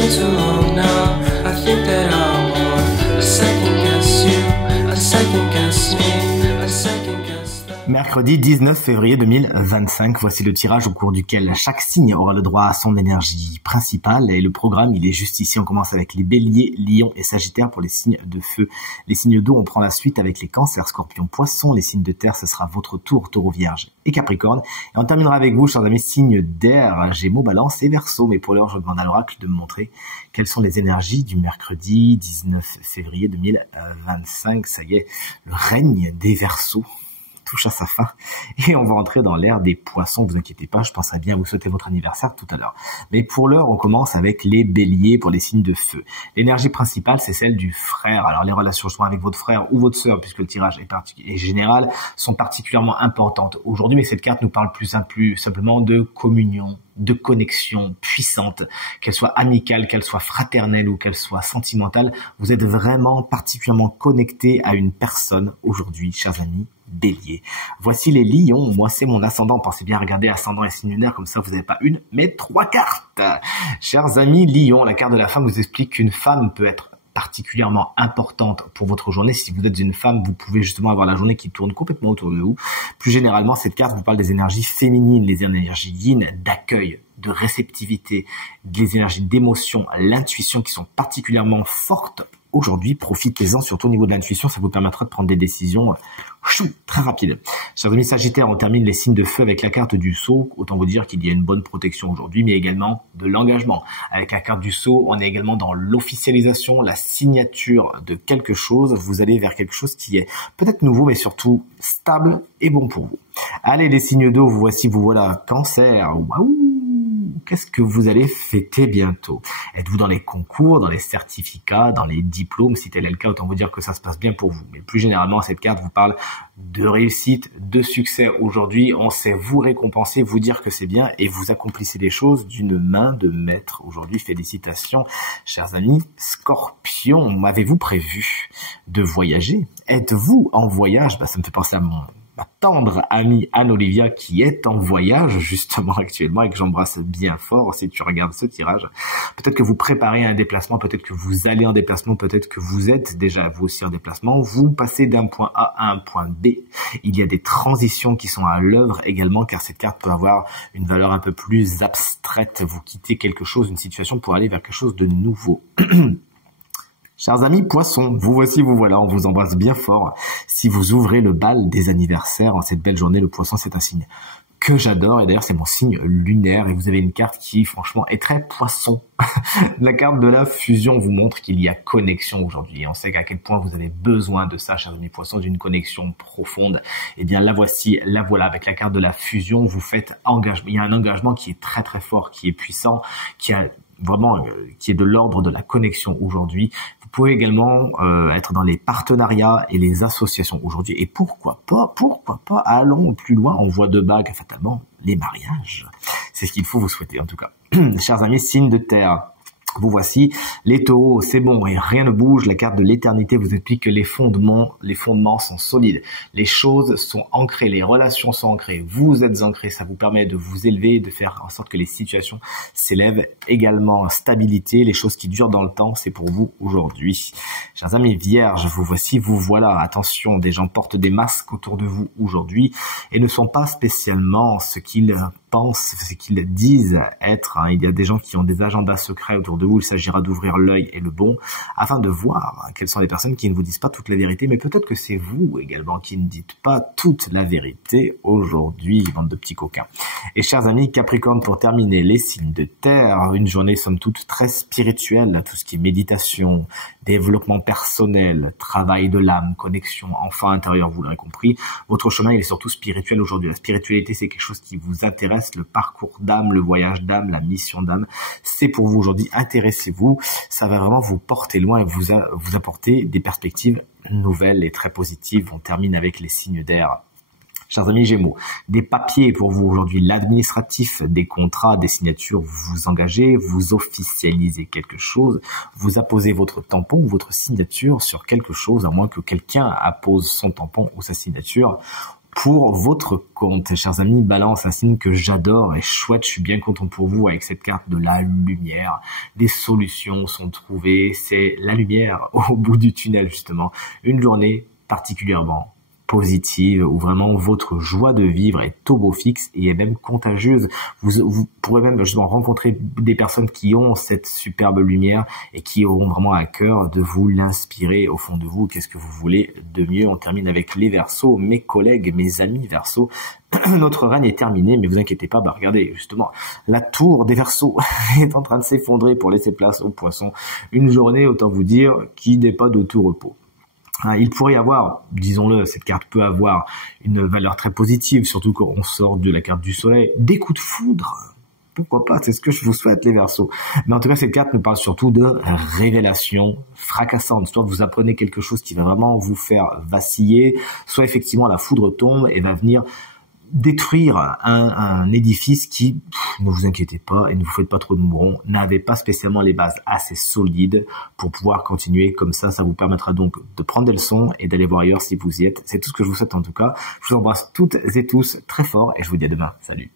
been too long now. I think that I want a second guess you, a second guess me, a second guess that. Mercredi 19 février 2025, voici le tirage au cours duquel chaque signe aura le droit à son énergie principale. Et le programme, il est juste ici. On commence avec les béliers, lions et sagittaires pour les signes de feu. Les signes d'eau, on prend la suite avec les cancers, scorpions, poissons. Les signes de terre, ce sera votre tour, taureau, vierge et capricorne. Et on terminera avec vous, chers amis, signes d'air, gémeaux, balance et verseau. Mais pour l'heure, je demande à l'oracle de me montrer quelles sont les énergies du mercredi 19 février 2025. Ça y est, le règne des verseaux touche à sa fin et on va entrer dans l'ère des poissons. Vous inquiétez pas, je penserai bien à vous souhaiter votre anniversaire tout à l'heure. Mais pour l'heure, on commence avec les béliers pour les signes de feu. L'énergie principale, c'est celle du frère. Alors les relations justement avec votre frère ou votre sœur, puisque le tirage est général, sont particulièrement importantes aujourd'hui. Mais cette carte nous parle plus simplement de communion, de connexion puissante, qu'elle soit amicale, qu'elle soit fraternelle ou qu'elle soit sentimentale. Vous êtes vraiment particulièrement connecté à une personne aujourd'hui, chers amis bélier. Voici les lions. Moi, c'est mon ascendant. Pensez bien à regarder ascendant et signe lunaire, comme ça vous n'avez pas une, mais 3 cartes. Chers amis lions, la carte de la femme vous explique qu'une femme peut être particulièrement importante pour votre journée. Si vous êtes une femme, vous pouvez justement avoir la journée qui tourne complètement autour de vous. Plus généralement, cette carte vous parle des énergies féminines, les énergies yin, d'accueil, de réceptivité, des énergies d'émotion, l'intuition qui sont particulièrement fortes. Aujourd'hui, profitez-en, surtout au niveau de l'intuition, ça vous permettra de prendre des décisions très rapides. Chers amis sagittaires, on termine les signes de feu avec la carte du sceau. Autant vous dire qu'il y a une bonne protection aujourd'hui, mais également de l'engagement. Avec la carte du sceau, on est également dans l'officialisation, la signature de quelque chose. Vous allez vers quelque chose qui est peut-être nouveau, mais surtout stable et bon pour vous. Allez, les signes d'eau, vous voilà, cancer, waouh! Qu'est-ce que vous allez fêter bientôt? Êtes-vous dans les concours, dans les certificats, dans les diplômes? Si tel est le cas, autant vous dire que ça se passe bien pour vous. Mais plus généralement, cette carte vous parle de réussite, de succès. Aujourd'hui, on sait vous récompenser, vous dire que c'est bien et vous accomplissez les choses d'une main de maître. Aujourd'hui, félicitations, chers amis Scorpion. Avez-vous prévu de voyager? Êtes-vous en voyage? Ça me fait penser à ma tendre amie Anne-Olivia qui est en voyage justement actuellement et que j'embrasse bien fort si tu regardes ce tirage. Peut-être que vous préparez un déplacement, peut-être que vous allez en déplacement, peut-être que vous êtes déjà vous aussi en déplacement. Vous passez d'un point A à un point B. Il y a des transitions qui sont à l'œuvre également car cette carte peut avoir une valeur un peu plus abstraite. Vous quittez quelque chose, une situation pour aller vers quelque chose de nouveau. Chers amis poissons, vous voici, vous voilà, on vous embrasse bien fort. Si vous ouvrez le bal des anniversaires en cette belle journée, le poisson c'est un signe que j'adore et d'ailleurs c'est mon signe lunaire et vous avez une carte qui franchement est très poisson. La carte de la fusion vous montre qu'il y a connexion aujourd'hui et on sait à quel point vous avez besoin de ça, chers amis poissons, d'une connexion profonde. Et bien la voici, la voilà, avec la carte de la fusion, vous faites engagement. Il y a un engagement qui est très très fort, qui est puissant, qui est de l'ordre de la connexion aujourd'hui. Vous pouvez également être dans les partenariats et les associations aujourd'hui. Et pourquoi pas, allons plus loin, on voit de bague, fatalement, les mariages. C'est ce qu'il faut vous souhaiter en tout cas. Chers amis, signes de terre. Vous voici, les taureaux, c'est bon et rien ne bouge. La carte de l'éternité vous explique que les fondements sont solides. Les choses sont ancrées, les relations sont ancrées. Vous êtes ancrés, ça vous permet de vous élever, de faire en sorte que les situations s'élèvent. Également, stabilité, les choses qui durent dans le temps, c'est pour vous aujourd'hui. Chers amis vierges, vous voici, vous voilà. Attention, des gens portent des masques autour de vous aujourd'hui et ne sont pas spécialement ce qu'ils pensent, ce qu'ils disent être. Il y a des gens qui ont des agendas secrets autour de vous. Il s'agira d'ouvrir l'œil et le bon afin de voir quelles sont les personnes qui ne vous disent pas toute la vérité, mais peut-être que c'est vous également qui ne dites pas toute la vérité aujourd'hui, bande de petits coquins. Et chers amis Capricorne, pour terminer, les signes de terre, une journée somme toute très spirituelle, tout ce qui est méditation, développement personnel, travail de l'âme, connexion, enfant intérieur, vous l'aurez compris. Votre chemin, il est surtout spirituel aujourd'hui. La spiritualité, c'est quelque chose qui vous intéresse, le parcours d'âme, le voyage d'âme, la mission d'âme, c'est pour vous aujourd'hui. Intéressez-vous, ça va vraiment vous porter loin et vous apporter des perspectives nouvelles et très positives. On termine avec les signes d'air. Chers amis Gémeaux, des papiers pour vous aujourd'hui, l'administratif, des contrats, des signatures, vous vous engagez, vous officialisez quelque chose, vous apposez votre tampon ou votre signature sur quelque chose, à moins que quelqu'un appose son tampon ou sa signature. pour votre compte. Chers amis, Balance, un signe que j'adore et chouette, je suis bien content pour vous avec cette carte de la lumière. Des solutions sont trouvées, c'est la lumière au bout du tunnel justement. Une journée particulièrement positive où vraiment votre joie de vivre est au beau fixe et est même contagieuse. Vous pourrez même justement rencontrer des personnes qui ont cette superbe lumière et qui auront vraiment à cœur de vous l'inspirer au fond de vous. Qu'est-ce que vous voulez de mieux? On termine avec les Verseaux, mes collègues, mes amis Verseaux. Notre règne est terminé, mais vous inquiétez pas, regardez, justement, la tour des Verseaux est en train de s'effondrer pour laisser place aux Poissons. Une journée, autant vous dire, qui n'est pas de tout repos. Il pourrait y avoir, disons-le, cette carte peut avoir une valeur très positive, surtout quand on sort de la carte du soleil, des coups de foudre. Pourquoi pas, c'est ce que je vous souhaite les Verseaux. Mais en tout cas, cette carte nous parle surtout de révélation fracassante. Soit vous apprenez quelque chose qui va vraiment vous faire vaciller, soit effectivement la foudre tombe et va venir détruire un édifice qui, ne vous inquiétez pas et ne vous faites pas trop de mourons, n'avait pas spécialement les bases assez solides pour pouvoir continuer comme ça. Ça vous permettra donc de prendre des leçons et d'aller voir ailleurs si vous y êtes. C'est tout ce que je vous souhaite en tout cas. Je vous embrasse toutes et tous très fort et je vous dis à demain. Salut.